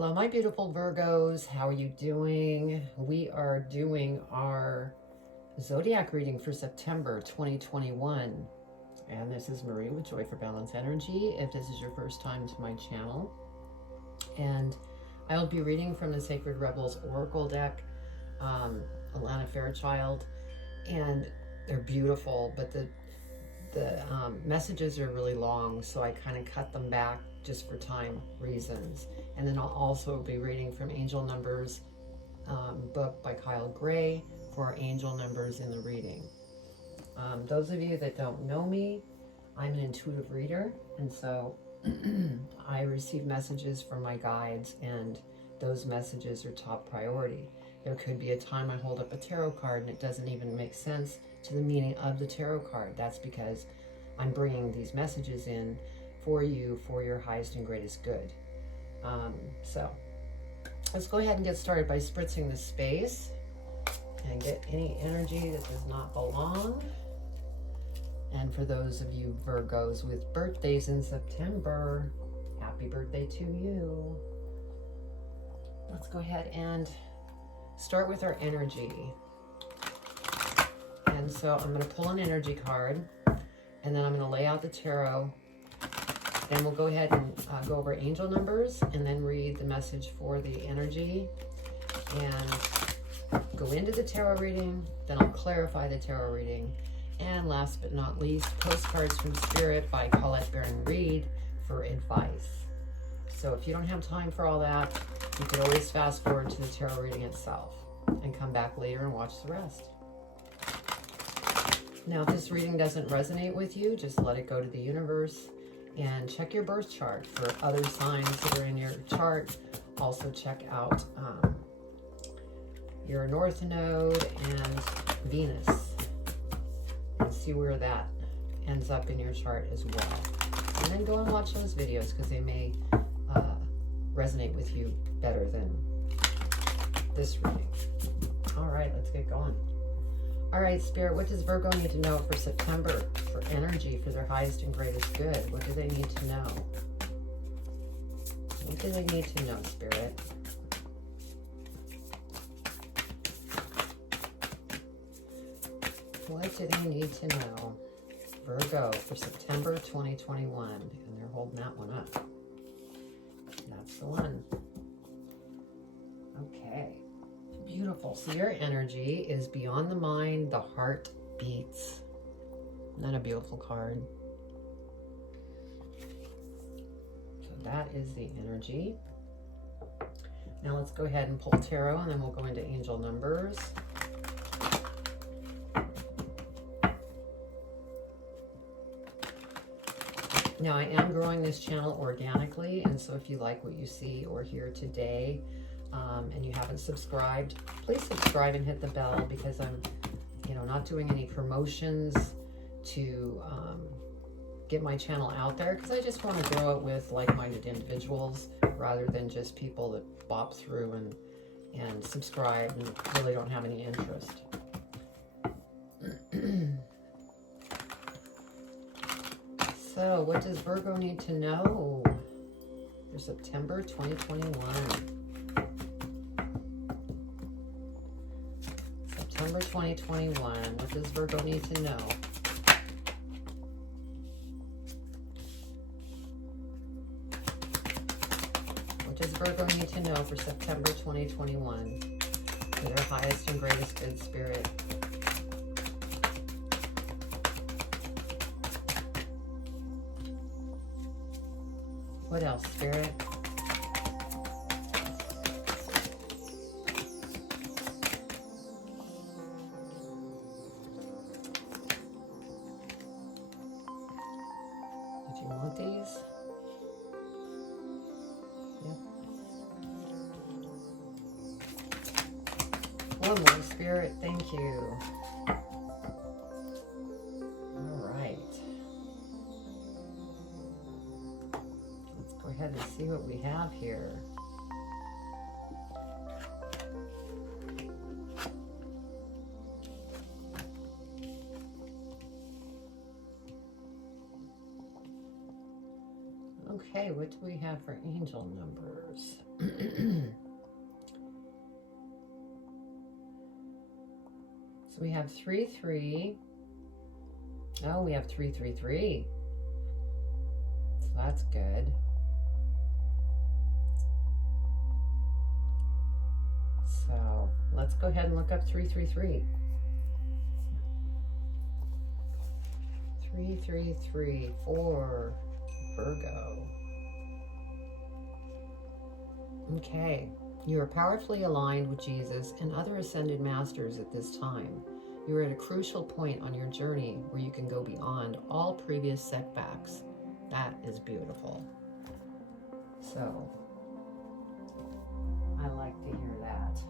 Hello, my beautiful Virgos. How are you doing? We are doing our zodiac reading for September 2021. And this is Marie with Joy for Balance Energy, if this is your first time to my channel. And I'll be reading from the Sacred Rebels Oracle deck, Alana Fairchild. And they're beautiful, but the messages are really long, so I kind of cut them back just for time reasons. And then I'll also be reading from Angel Numbers book by Kyle Gray for angel numbers in the reading. Those of you that don't know me, I'm an intuitive reader, and so I receive messages from my guides, and those messages are top priority. There could be a time I hold up a tarot card and it doesn't even make sense to the meaning of the tarot card. That's because I'm bringing these messages in for you for your highest and greatest good. So let's go ahead and get started by spritzing the space and get any energy that does not belong. And for those of you Virgos with birthdays in September, happy birthday to you. Let's go ahead and start with our energy. And so I'm going to pull an energy card, and then I'm going to lay out the tarot. Then we'll go ahead and go over angel numbers, and then read the message for the energy, and go into the tarot reading. Then I'll clarify the tarot reading. And last but not least, Postcards from Spirit by Colette Baron Reed for advice. So if you don't have time for all that, you can always fast forward to the tarot reading itself and come back later and watch the rest. Now, if this reading doesn't resonate with you, just let it go to the universe and check your birth chart for other signs that are in your chart. Also check out your North Node and Venus and see where that ends up in your chart as well. And then go and watch those videos because they may resonate with you better than this reading. All right, let's get going. All right, Spirit, what does Virgo need to know for September for energy for their highest and greatest good? What do they need to know? What do they need to know, Spirit? What do they need to know? Virgo for September 2021. And they're holding that one up. That's the one. Okay. Beautiful. So your energy is beyond the mind, the heart beats. Isn't that a beautiful card? So that is the energy. Now let's go ahead and pull tarot, and then we'll go into angel numbers. Now I am growing this channel organically, and so if you like what you see or hear today, and you haven't subscribed, please subscribe and hit the bell, because I'm, not doing any promotions to get my channel out there, because I just want to grow it with like-minded individuals rather than just people that bop through and subscribe and really don't have any interest. So what does Virgo need to know for September 2021? September 2021, what does Virgo need to know? What does Virgo need to know for September 2021 for their highest and greatest good, Spirit? What else, Spirit? Did you want these? Yep. One more, Spirit. Thank you. All right. Let's go ahead and see what we have here. Okay, what do we have for angel numbers? So we have 3-3. Oh, we have 3-3-3. So that's good. So let's go ahead and look up 3-3-3. 3-3-3 for Virgo. Okay, you are powerfully aligned with Jesus and other ascended masters at this time. You are at a crucial point on your journey where you can go beyond all previous setbacks. That is beautiful. So, I like to hear that.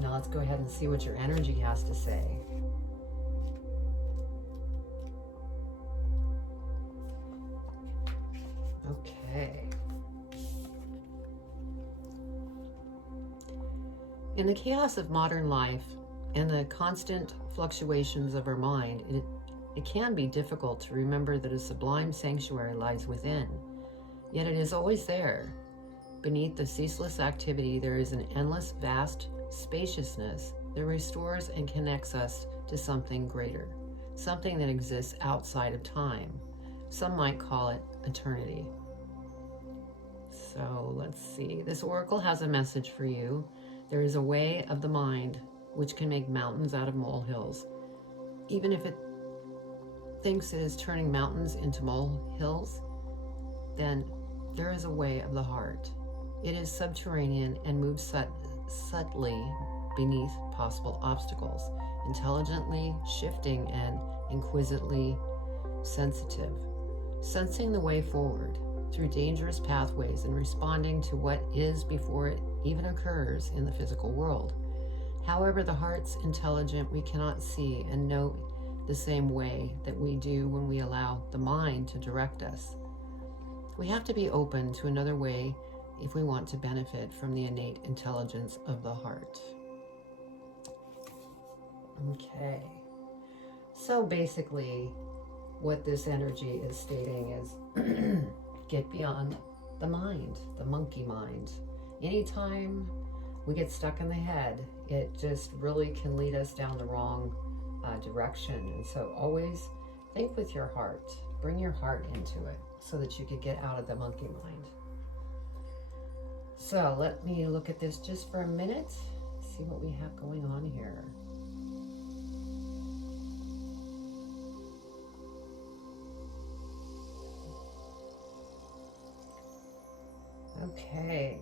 Now let's go ahead and see what your energy has to say. Okay. In the chaos of modern life and the constant fluctuations of our mind, it can be difficult to remember that a sublime sanctuary lies within. Yet it is always there. Beneath the ceaseless activity, there is an endless, vast spaciousness that restores and connects us to something greater, something that exists outside of time. Some might call it eternity. So let's see. This oracle has a message for you. There is a way of the mind which can make mountains out of molehills. Even if it thinks it is turning mountains into molehills, then there is a way of the heart. It is subterranean and moves subtly beneath possible obstacles, intelligently shifting and inquisitively sensitive, sensing the way forward through dangerous pathways and responding to what is before it even occurs in the physical world. However, the heart's intelligent, we cannot see and know the same way that we do when we allow the mind to direct us. We have to be open to another way if we want to benefit from the innate intelligence of the heart. Okay. So basically, what this energy is stating is get beyond the mind, the monkey mind. Anytime we get stuck in the head, it just really can lead us down the wrong direction. And so always think with your heart. Bring your heart into it so that you could get out of the monkey mind. So let me look at this just for a minute, see what we have going on here. Okay.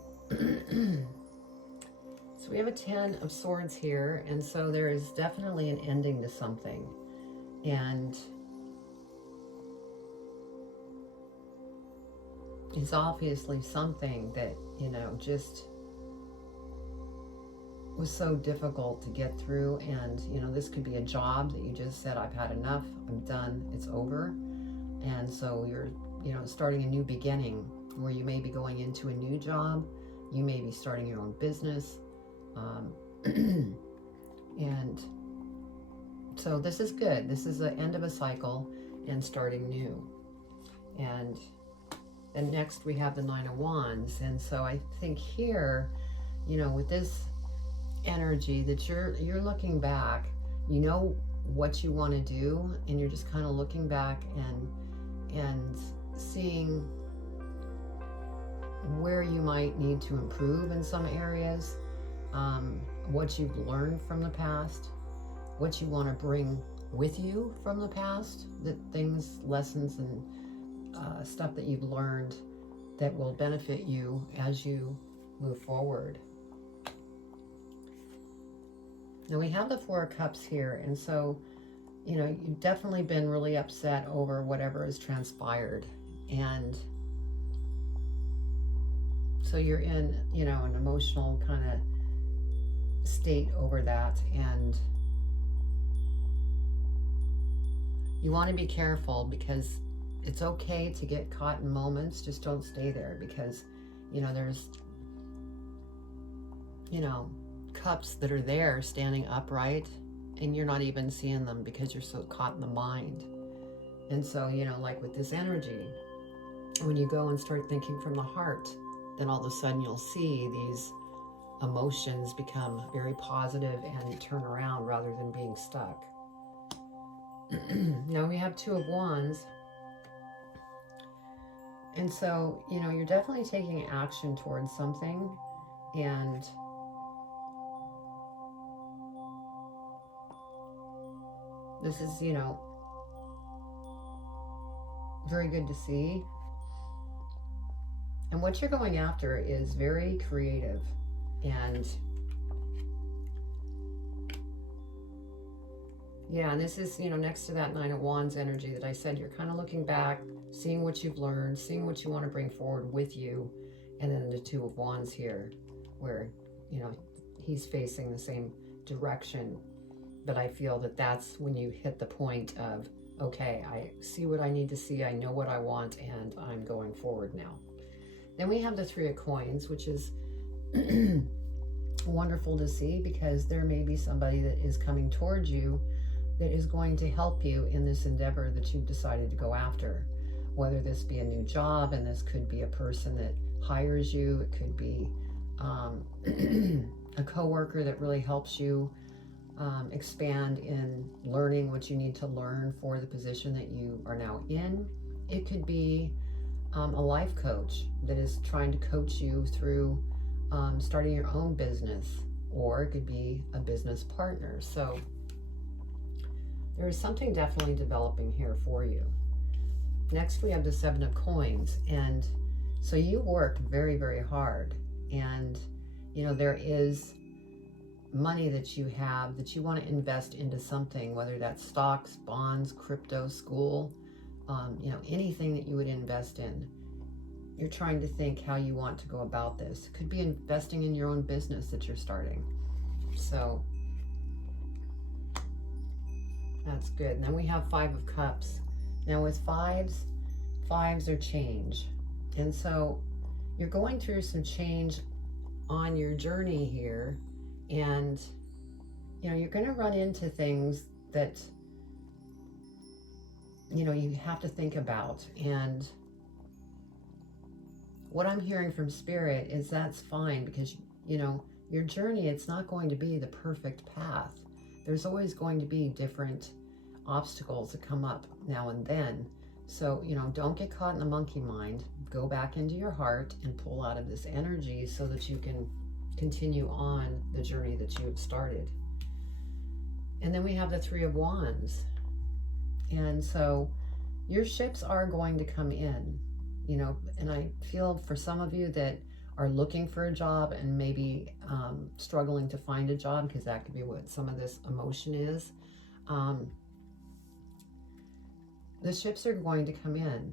So we have a 10 of swords here, and so there is definitely an ending to something. And it's obviously something that, you know, just was so difficult to get through. And, you know, this could be a job that you just said, I've had enough, I'm done, it's over. And so you're, you know, starting a new beginning where you may be going into a new job, you may be starting your own business. And so this is good. This is the end of a cycle and starting new. And then next we have the 9 of Wands. And so I think here, you know, with this energy that you're looking back, you know what you want to do, and you're just kind of looking back and seeing where you might need to improve in some areas, what you've learned from the past, what you want to bring with you from the past, the things, lessons, and stuff that you've learned that will benefit you as you move forward. Now we have the 4 of Cups here, and so, you know, you've definitely been really upset over whatever has transpired, and so you're in, you know, an emotional kind of state over that, and you want to be careful because it's okay to get caught in moments. Just don't stay there, because, you know, there's, you know, cups that are there standing upright and you're not even seeing them because you're so caught in the mind. And so, you know, like with this energy, when you go and start thinking from the heart, then all of a sudden you'll see these emotions become very positive and turn around rather than being stuck. Now we have Two of Wands. And so, you know, you're definitely taking action towards something. And this is, you know, very good to see. And what you're going after is very creative. And yeah, and this is, you know, next to that Nine of Wands energy that I said, you're kind of looking back, seeing what you've learned, seeing what you want to bring forward with you. And then the Two of Wands here, where, you know, he's facing the same direction. But I feel that that's when you hit the point of, okay, I see what I need to see, I know what I want, and I'm going forward now. Then we have the Three of Coins, which is wonderful to see, because there may be somebody that is coming towards you that is going to help you in this endeavor that you've decided to go after. Whether this be a new job, and this could be a person that hires you, it could be a coworker that really helps you expand in learning what you need to learn for the position that you are now in. It could be a life coach that is trying to coach you through starting your own business, or it could be a business partner. So there is something definitely developing here for you. Next, we have the Seven of Coins. And so you work very, very hard. And, you know, there is money that you have that you want to invest into something, whether that's stocks, bonds, crypto, school, you know, anything that you would invest in. You're trying to think how you want to go about this. It could be investing in your own business that you're starting. So that's good. And then we have Five of Cups. Now with fives are change. And so you're going through some change on your journey here. And, you know, you're going to run into things that, you know, you have to think about. And what I'm hearing from Spirit is that's fine, because, you know, your journey, it's not going to be the perfect path. There's always going to be different obstacles that come up now and then. So, you know, don't get caught in the monkey mind. Go back into your heart and pull out of this energy so that you can continue on the journey that you have started. And then we have the Three of Wands. And so your ships are going to come in, you know, and I feel for some of you that are looking for a job and maybe struggling to find a job, because that could be what some of this emotion is. The ships are going to come in.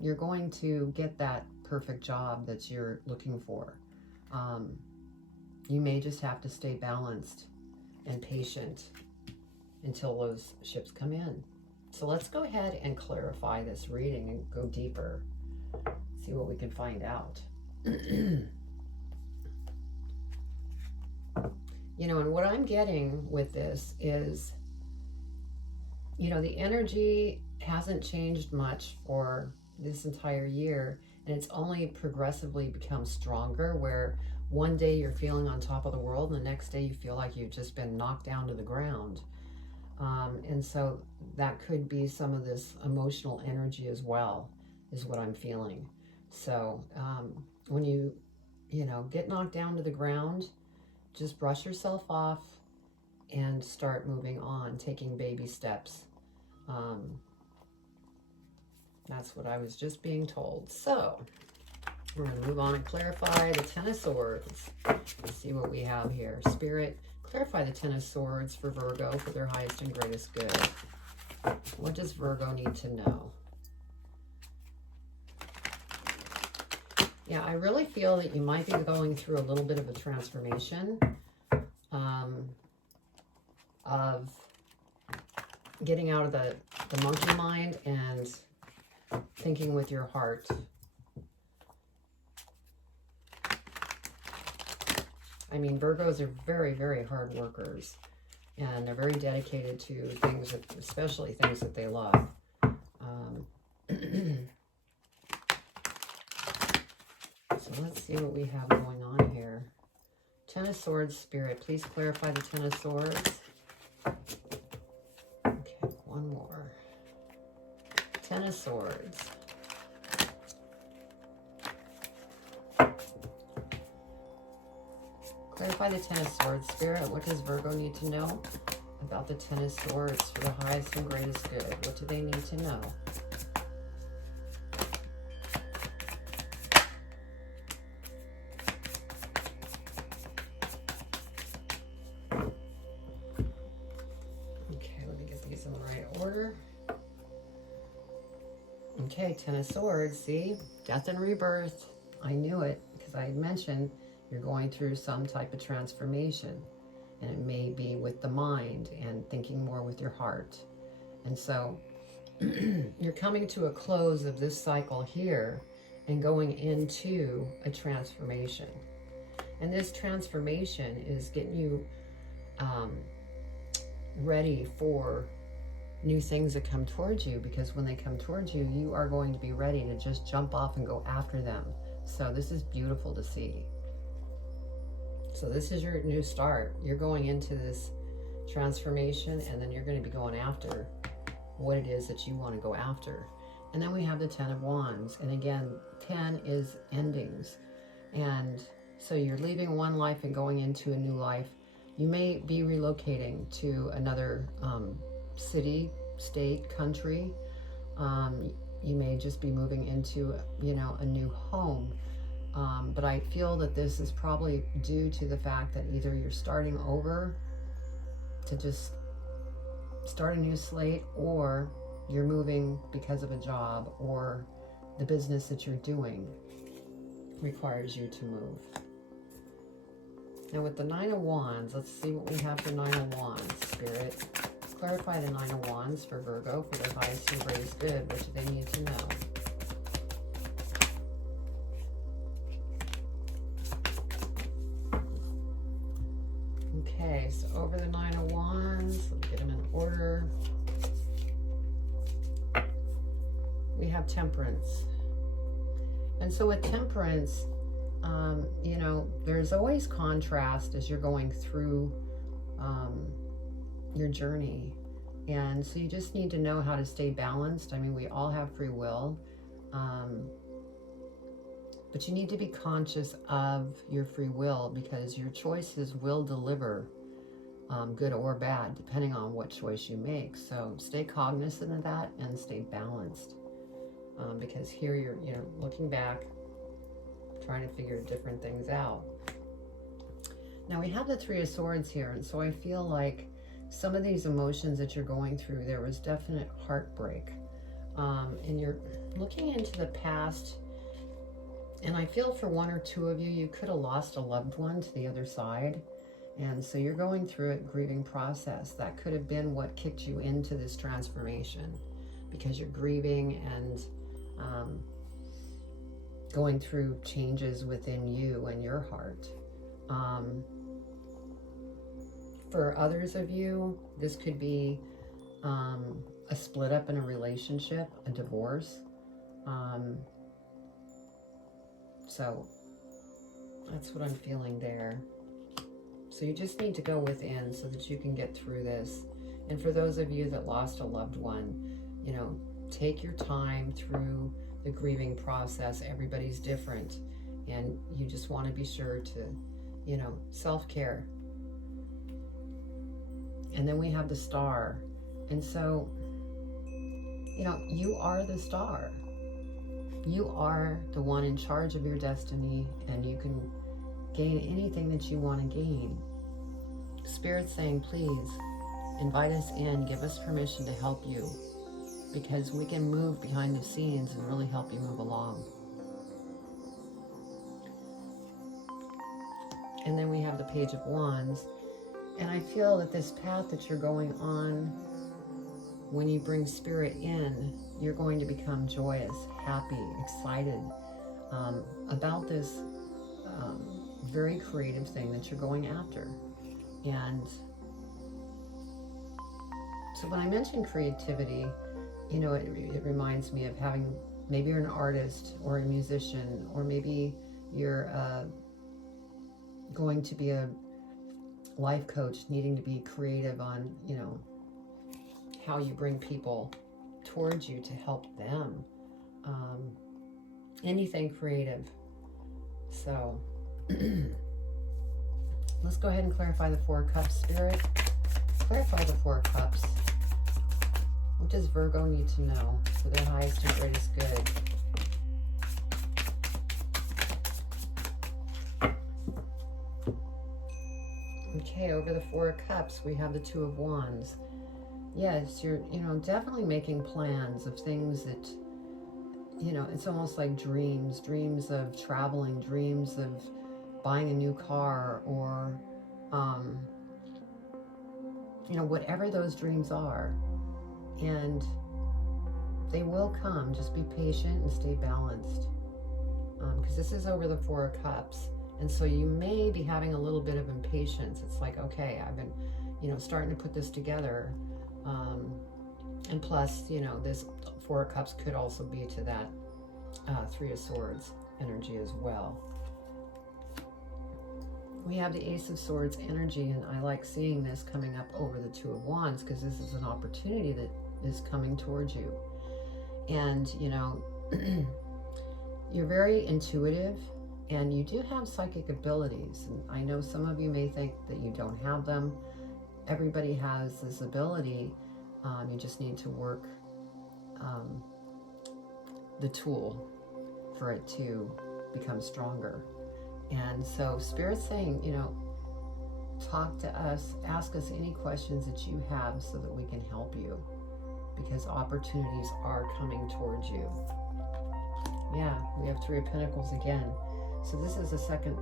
You're going to get that perfect job that you're looking for. You may just have to stay balanced and patient until those ships come in. So let's go ahead and clarify this reading and go deeper. See what we can find out. You know, and what I'm getting with this is, you know, the energy hasn't changed much for this entire year, and it's only progressively become stronger, where one day you're feeling on top of the world and the next day you feel like you've just been knocked down to the ground. And so that could be some of this emotional energy as well, is what I'm feeling. So when you know, get knocked down to the ground, just brush yourself off and start moving on, taking baby steps. That's what I was just being told. So we're going to move on and clarify the Ten of Swords. Let's see what we have here. Spirit, clarify the Ten of Swords for Virgo for their highest and greatest good. What does Virgo need to know? Yeah, I really feel that you might be going through a little bit of a transformation of getting out of the monkey mind and thinking with your heart. I mean, Virgos are very, very hard workers, and they're very dedicated to things, especially things that they love. So let's see what we have going on here. Ten of Swords, Spirit, please clarify the Ten of Swords. Okay, one more. Ten of Swords. Clarify the Ten of Swords, Spirit. What does Virgo need to know about the Ten of Swords for the highest and greatest good? What do they need to know? Okay, let me get these in the right order. Okay, Ten of Swords, see? Death and rebirth. I knew it because I had mentioned you're going through some type of transformation. And it may be with the mind and thinking more with your heart. And so you're coming to a close of this cycle here and going into a transformation. And this transformation is getting you ready for new things that come towards you, because when they come towards you, you are going to be ready to just jump off and go after them. So this is beautiful to see. So this is your new start. You're going into this transformation, and then you're going to be going after what it is that you want to go after. And then we have the Ten of Wands. And again, 10 is endings. And so you're leaving one life and going into a new life. You may be relocating to another city, state, country. You may just be moving into, a new home. But I feel that this is probably due to the fact that either you're starting over to just start a new slate, or you're moving because of a job, or the business that you're doing requires you to move. Now with the Nine of Wands, let's see what we have for Nine of Wands, Spirit. Clarify the Nine of Wands for Virgo for their highest and greatest good. What do they need to know? Okay, so over the Nine of Wands, let's get them in order. We have Temperance. And so with Temperance, there's always contrast as you're going through your journey. And so you just need to know how to stay balanced. I mean, we all have free will. But you need to be conscious of your free will, because your choices will deliver good or bad, depending on what choice you make. So stay cognizant of that and stay balanced. Because here you're looking back, trying to figure different things out. Now we have the Three of Swords here, and so I feel like some of these emotions that you're going through, there was definite heartbreak. And you're looking into the past. And I feel for one or two of you, you could have lost a loved one to the other side. And so you're going through a grieving process. That could have been what kicked you into this transformation, because you're grieving and going through changes within you and your heart. For others of you, this could be a split up in a relationship, a divorce. So that's what I'm feeling there. So you just need to go within so that you can get through this. And for those of you that lost a loved one, take your time through the grieving process. Everybody's different. And you just want to be sure to, self-care. And then we have the Star. And so, you are the star. You are the one in charge of your destiny, and you can gain anything that you want to gain. Spirit's saying, please invite us in, give us permission to help you, because we can move behind the scenes and really help you move along. And then we have the Page of Wands, and I feel that this path that you're going on, when you bring Spirit in, you're going to become joyous, happy, excited about this very creative thing that you're going after. And so when I mention creativity, it reminds me of having, maybe you're an artist or a musician, or maybe, you're going to be a life coach, needing to be creative on, you know, how you bring people towards you to help them. Anything creative. So let's go ahead and clarify the Four of Cups, Spirit. Clarify the Four of Cups. What does Virgo need to know for their highest and greatest good? Okay, over the Four of Cups, we have the Two of Wands. Yes, you're, you know, definitely making plans of things that, you know, it's almost like dreams of traveling, dreams of buying a new car, or, you know, whatever those dreams are. And they will come. Just be patient and stay balanced. Because this is over the Four of Cups. And so you may be having a little bit of impatience. It's like, okay, I've been, you know, starting to put this together. And plus, you know, this Four of Cups could also be to that Three of Swords energy as well. We have the Ace of Swords energy, and I like seeing this coming up over the Two of Wands because this is an opportunity that is coming towards you. And, you know, you're very intuitive, and you do have psychic abilities. And I know some of you may think that you don't have them. Everybody has this ability. You just need to work the tool for it to become stronger. And so Spirit's saying, you know, talk to us, ask us any questions that you have so that we can help you, because opportunities are coming towards you. Yeah, we have Three of Pentacles again. So this is the second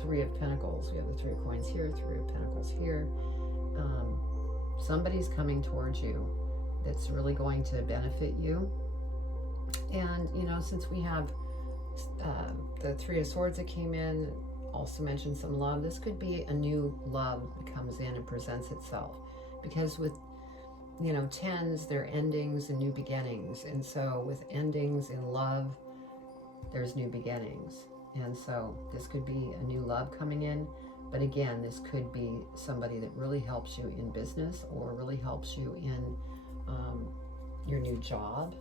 Three of Pentacles. We have the Three of Coins here, Three of Pentacles here. Somebody's coming towards you that's really going to benefit you. And, you know, since we have the Three of Swords that came in, also mentioned some love, this could be a new love that comes in and presents itself. Because with, you know, tens, they're endings and new beginnings. And so with endings in love, there's new beginnings. And so this could be a new love coming in. But again, this could be somebody that really helps you in business or really helps you in your new job.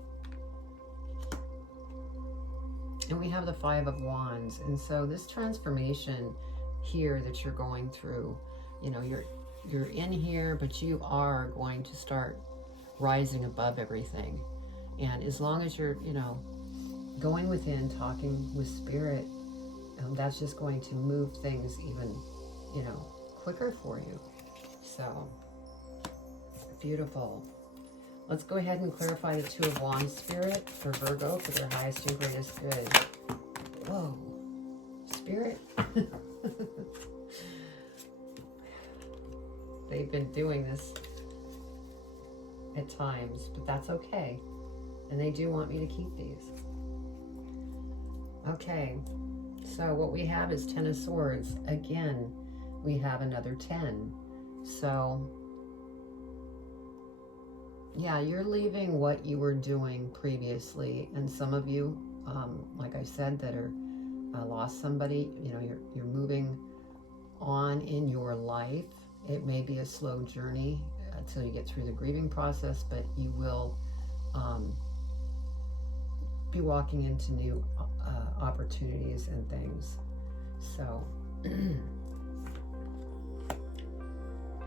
And we have the Five of Wands. And so this transformation here that you're going through, you know, you're in here, but you are going to start rising above everything. And as long as you're, you know, going within, talking with Spirit, that's just going to move things even, you know, quicker for you. So beautiful. Let's go ahead and clarify the Two of Wands, Spirit, for Virgo, for their highest and greatest good. Whoa, Spirit. They've been doing this at times, but that's okay. And they do want me to keep these. Okay, so what we have is Ten of Swords. Again, we have another 10. So yeah, you're leaving what you were doing previously, and some of you, like I said, that are lost somebody, you know, you're moving on in your life. It may be a slow journey until you get through the grieving process, but you will be walking into new opportunities and things. So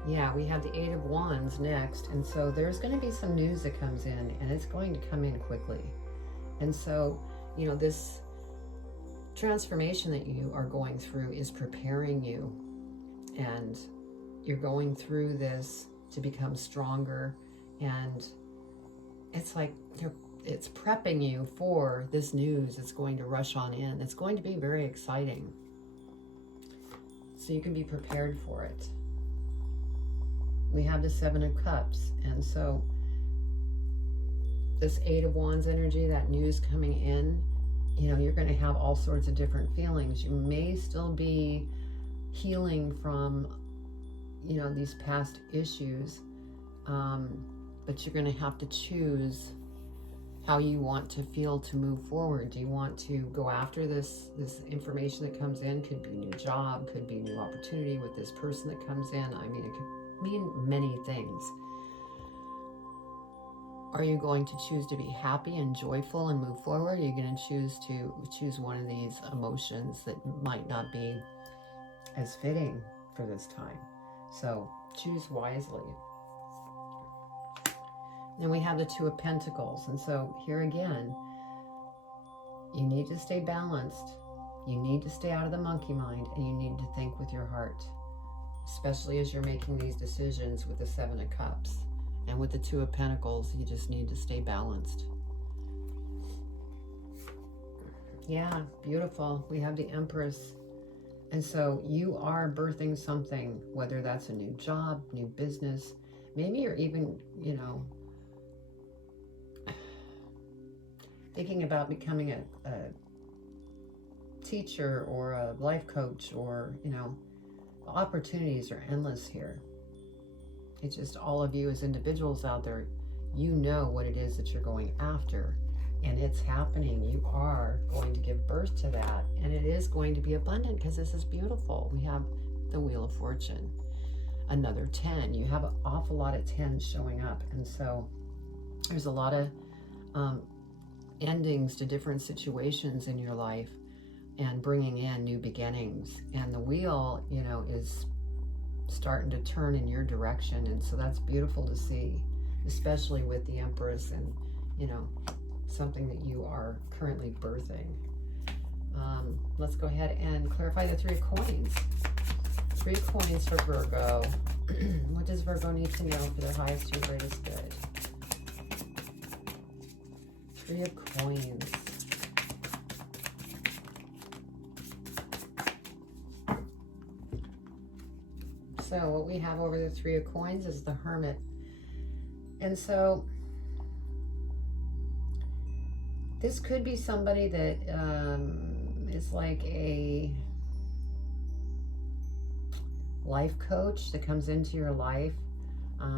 yeah, we have the Eight of Wands next. And so there's going to be some news that comes in, and it's going to come in quickly. And so, you know, this transformation that you are going through is preparing you. And you're going through this to become stronger. And it's like it's prepping you for this news that's going to rush on in. It's going to be very exciting. So you can be prepared for it. We have the Seven of Cups, and so this Eight of Wands energy, that news coming in, you know, you're going to have all sorts of different feelings. You may still be healing from, you know, these past issues, but you're going to have to choose how you want to feel to move forward. Do you want to go after this information that comes in? Could be a new job, could be a new opportunity with this person that comes in. I mean, it could mean many things. Are you going to choose to be happy and joyful and move forward? Are you going to choose one of these emotions that might not be as fitting for this time? So choose wisely. Then we have the Two of Pentacles. And so here again, you need to stay balanced. You need to stay out of the monkey mind, and you need to think with your heart, especially as you're making these decisions with the Seven of Cups. And with the Two of Pentacles, you just need to stay balanced. Yeah, beautiful. We have the Empress. And so you are birthing something, whether that's a new job, new business. Maybe you're even, you know, thinking about becoming a teacher or a life coach, or, you know, the opportunities are endless here. It's just all of you as individuals out there, you know what it is that you're going after, and it's happening. You are going to give birth to that, and it is going to be abundant because this is beautiful. We have the Wheel of Fortune, another 10. You have an awful lot of 10s showing up, and so there's a lot of endings to different situations in your life and bringing in new beginnings. And the wheel, you know, is starting to turn in your direction, and so that's beautiful to see, especially with the Empress and, you know, something that you are currently birthing. Let's go ahead and clarify the Three of Coins. Three of Coins for Virgo. What does Virgo need to know for their highest and greatest good? Three of Coins. So what we have over the Three of Coins is the Hermit. And so this could be somebody that is like a life coach that comes into your life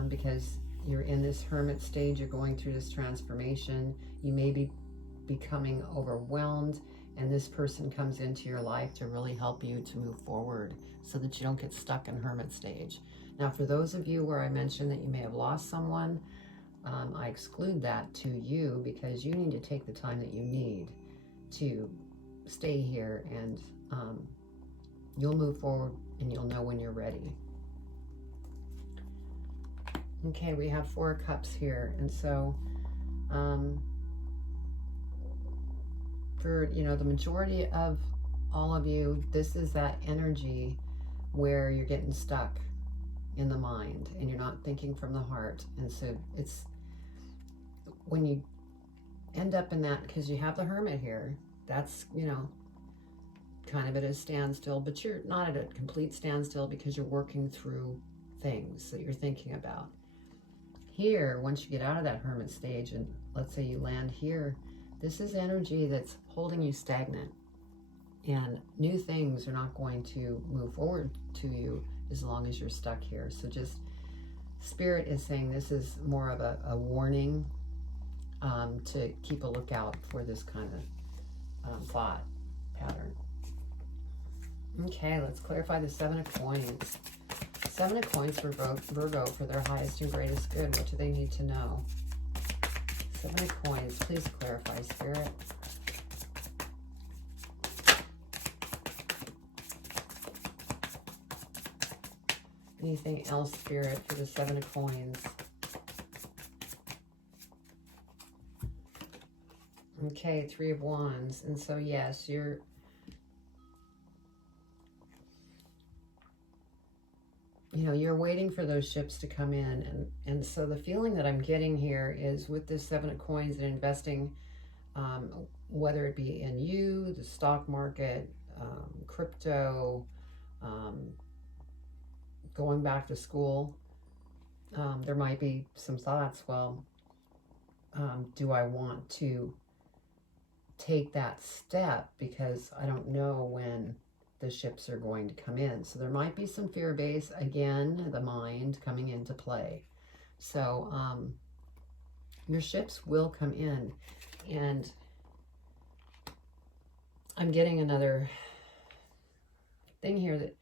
because you're in this hermit stage, you're going through this transformation. You may be becoming overwhelmed, and this person comes into your life to really help you to move forward so that you don't get stuck in hermit stage. Now, for those of you where I mentioned that you may have lost someone, I exclude that to you because you need to take the time that you need to stay here, and you'll move forward and you'll know when you're ready. Okay, we have Four of Cups here, and so for, you know, the majority of all of you, this is that energy where you're getting stuck in the mind and you're not thinking from the heart. And so it's when you end up in that, because you have the Hermit here, that's, you know, kind of at a standstill, but you're not at a complete standstill because you're working through things that you're thinking about. Here, once you get out of that hermit stage, and let's say you land here, this is energy that's holding you stagnant, and new things are not going to move forward to you as long as you're stuck here. So just, Spirit is saying this is more of a warning to keep a lookout for this kind of thought pattern. Okay, let's clarify the Seven of Coins. Seven of Coins for Virgo for their highest and greatest good. What do they need to know? Seven of Coins, please clarify, Spirit. Anything else, Spirit, for the Seven of Coins? Okay, Three of Wands. And so, yes, you're waiting for those ships to come in. And so the feeling that I'm getting here is with this Seven of Coins and investing, whether it be in you, the stock market, crypto, going back to school, there might be some thoughts, well, do I want to take that step because I don't know when the ships are going to come in. So there might be some fear base, again, the mind coming into play. So Your ships will come in. And I'm getting another thing here that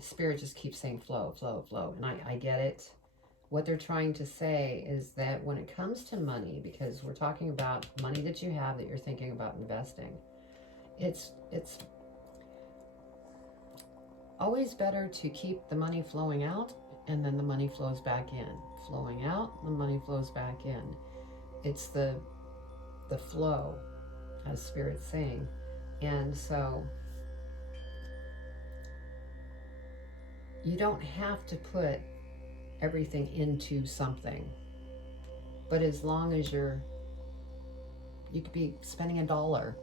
Spirit just keeps saying flow, flow, flow. And I get it. What they're trying to say is that when it comes to money, because we're talking about money that you have that you're thinking about investing, it's always better to keep the money flowing out, and then the money flows back in. Flowing out, the money flows back in. It's the flow, as Spirit's saying. And so you don't have to put everything into something, but as long as you could be spending $1,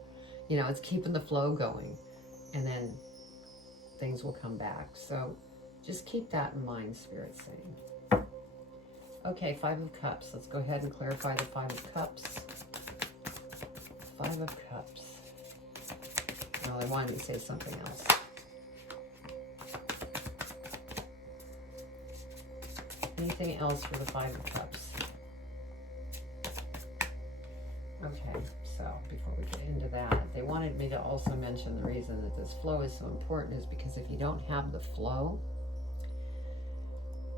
you know, it's keeping the flow going, and then things will come back. So just keep that in mind, Spirit's saying. Okay, 5 of Cups. Let's go ahead and clarify the 5 of Cups. 5 of Cups. No, I wanted to say something else. Anything else for the 5 of Cups? Okay, so before we get into that, they wanted me to also mention the reason that this flow is so important is because if you don't have the flow,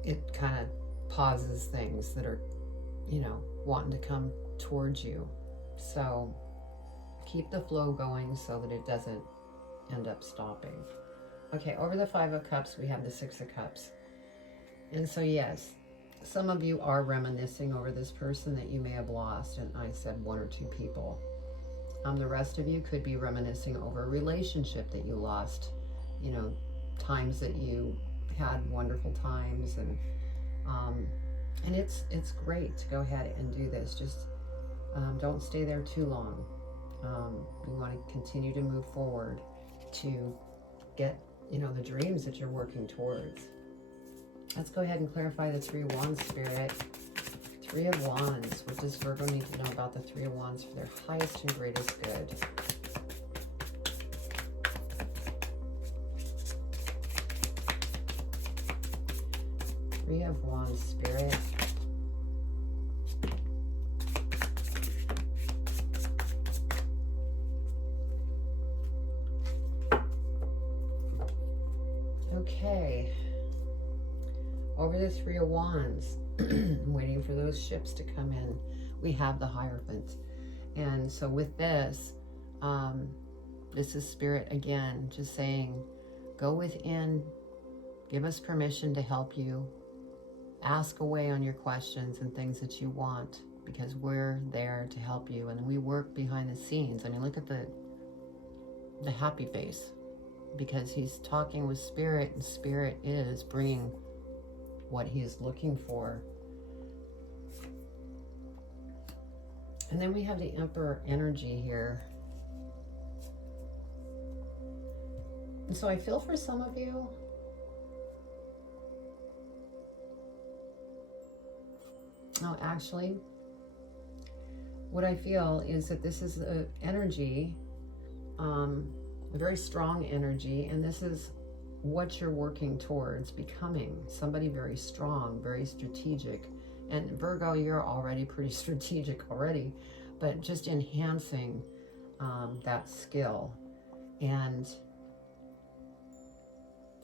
it kind of pauses things that are, you know, wanting to come towards you. So keep the flow going so that it doesn't end up stopping. Okay, over the 5 of Cups, we have the 6 of Cups. And so, yes, some of you are reminiscing over this person that you may have lost, and I said 1 or 2 people. The rest of you could be reminiscing over a relationship that you lost, you know, times that you had wonderful times, and it's great to go ahead and do this. Just don't stay there too long. You want to continue to move forward to get, you know, the dreams that you're working towards. Let's go ahead and clarify the 3 of Wands, Spirit. 3 of Wands. What does Virgo need to know about the 3 of Wands for their highest and greatest good? Three of Wands, Spirit. Okay. Over the 3 of Wands, I'm waiting for those ships to come in. We have the Hierophant. And so with this, this is Spirit again, just saying, go within, give us permission to help you, ask away on your questions and things that you want, because we're there to help you. And we work behind the scenes. I mean, look at the happy face, because he's talking with Spirit, and Spirit is bringing what he is looking for. And then we have the Emperor energy here. And so I feel for some of you, oh, actually, what I feel is that this is an energy, a very strong energy, and this is what you're working towards becoming, somebody very strong, very strategic. And Virgo, you're already pretty strategic already, but just enhancing that skill. And,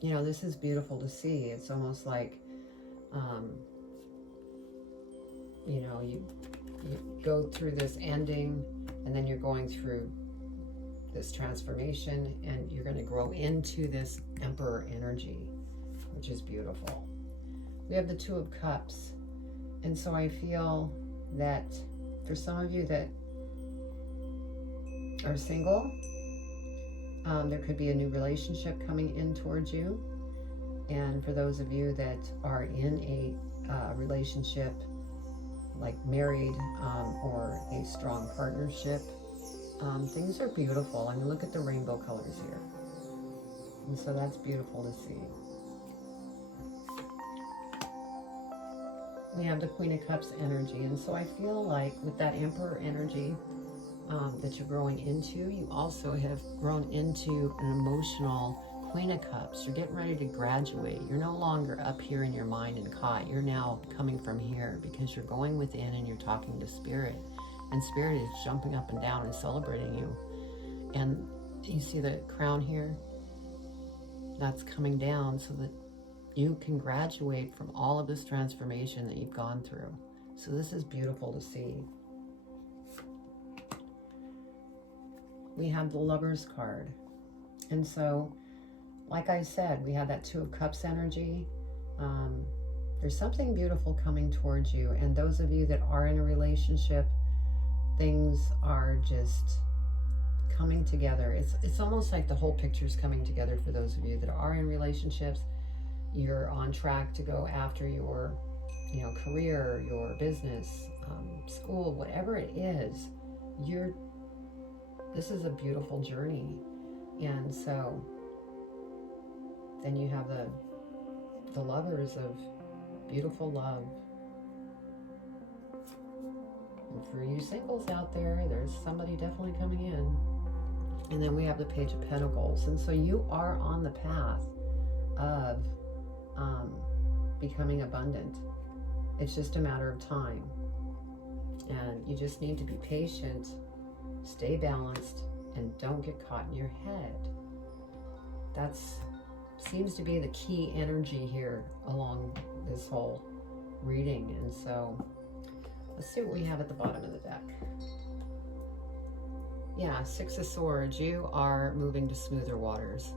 you know, this is beautiful to see. It's almost like, you know, you go through this ending, and then you're going through this transformation, and you're going to grow into this Emperor energy, which is beautiful. We have the 2 of Cups. And so I feel that for some of you that are single, there could be a new relationship coming in towards you. And for those of you that are in a relationship, like married or a strong partnership, things are beautiful. I mean, look at the rainbow colors here. And so that's beautiful to see. We have the Queen of Cups energy. And so I feel like with that Emperor energy that you're growing into, you also have grown into an emotional Queen of Cups, you're getting ready to graduate. You're no longer up here in your mind and caught. You're now coming from here because you're going within and you're talking to Spirit. And Spirit is jumping up and down and celebrating you. And you see the crown here? That's coming down so that you can graduate from all of this transformation that you've gone through. So this is beautiful to see. We have the Lover's card. And so, like I said, we have that Two of Cups energy. There's something beautiful coming towards you. And those of you that are in a relationship, things are just coming together. It's almost like the whole picture's coming together for those of you that are in relationships. You're on track to go after your, career, your business, school, whatever it is. This is a beautiful journey. And so then you have the lovers of beautiful love. And for you singles out there, there's somebody definitely coming in. And then we have the Page of Pentacles. And so you are on the path of becoming abundant. It's just a matter of time. And you just need to be patient, stay balanced, and don't get caught in your head. That seems to be the key energy here along this whole reading. And so let's see what we have at the bottom of the deck. Yeah, Six of Swords. You are moving to smoother waters.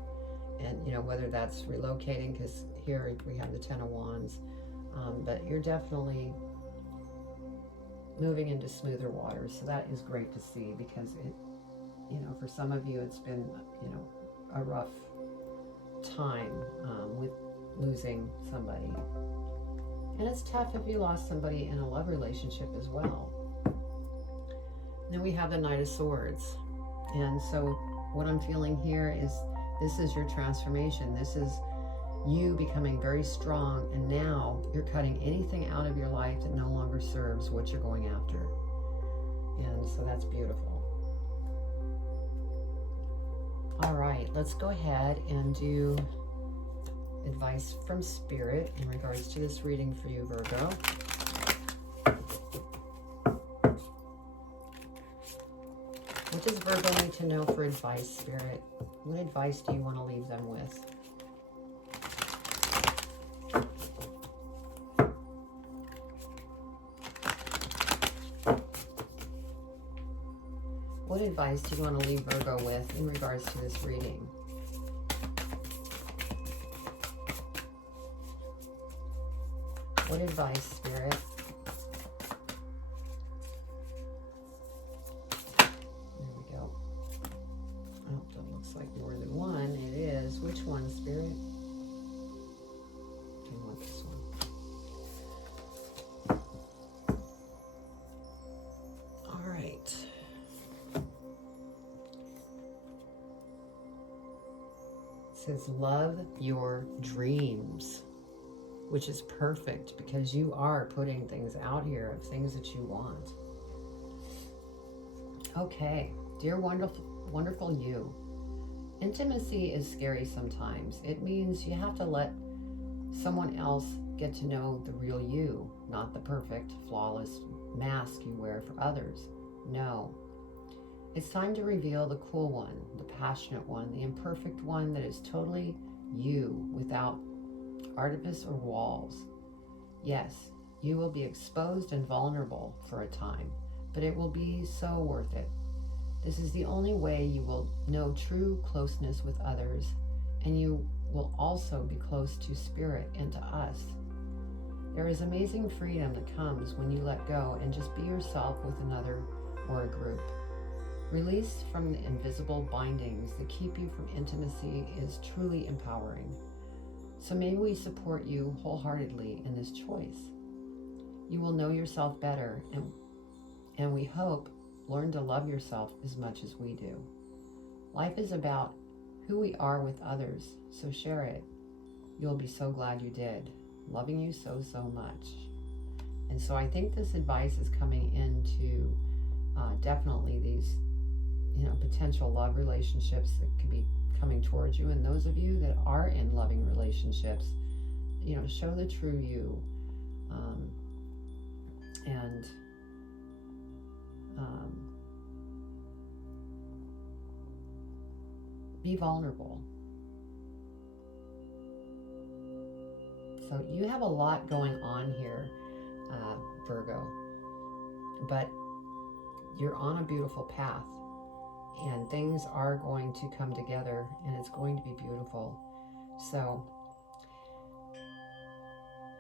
And, whether that's relocating, because here we have the Ten of Wands. But you're definitely moving into smoother waters. So that is great to see, because it, for some of you, it's been, a rough time with losing somebody. And it's tough if you lost somebody in a love relationship as well. Then we have the Knight of Swords. And so what I'm feeling here is this is your transformation. This is you becoming very strong. And now you're cutting anything out of your life that no longer serves what you're going after. And so that's beautiful. All right, let's go ahead and do advice from Spirit in regards to this reading for you, Virgo. What does Virgo need to know for advice, Spirit? What advice do you want to leave them with? What advice do you want to leave Virgo with in regards to this reading? What advice, Spirit? There we go. Oh, that looks like more than one. It is. Which one, Spirit? I want this one. All right. It says, love your dreams. Which is perfect, because you are putting things out here of things that you want. Okay, dear wonderful you. Intimacy is scary sometimes. It means you have to let someone else get to know the real you, not the perfect, flawless mask you wear for others. No. It's time to reveal the cool one, the passionate one, the imperfect one that is totally you without artifice or walls. Yes, you will be exposed and vulnerable for a time, but it will be so worth it. This is the only way you will know true closeness with others, and you will also be close to Spirit and to us. There is amazing freedom that comes when you let go and just be yourself with another or a group. Release from the invisible bindings that keep you from intimacy is truly empowering. So may we support you wholeheartedly in this choice. You will know yourself better, and we hope learn to love yourself as much as we do. Life is about who we are with others, so share it. You'll be so glad you did. Loving you so, so much. And so I think this advice is coming into definitely these, potential love relationships that could be coming towards you. And those of you that are in loving relationships, you know, show the true you. And be vulnerable. So you have a lot going on here, Virgo, but you're on a beautiful path, and things are going to come together, and it's going to be beautiful. So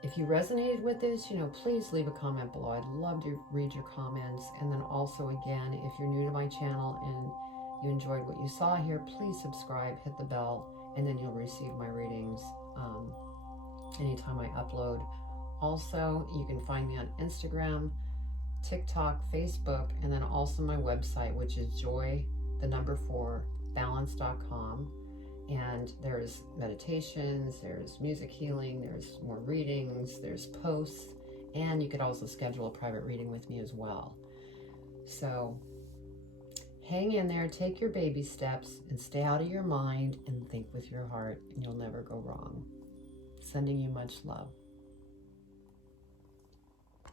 if you resonated with this, you know, please leave a comment below. I'd love to read your comments. And then also, again, if you're new to my channel and you enjoyed what you saw here, please subscribe, hit the bell, and then you'll receive my readings anytime I upload. Also, you can find me on Instagram, TikTok, Facebook, and then also my website, which is joy4balance.com. And there's meditations, there's music healing, there's more readings, there's posts, and you could also schedule a private reading with me as well. So hang in there, take your baby steps, and stay out of your mind and think with your heart, and you'll never go wrong. Sending you much love.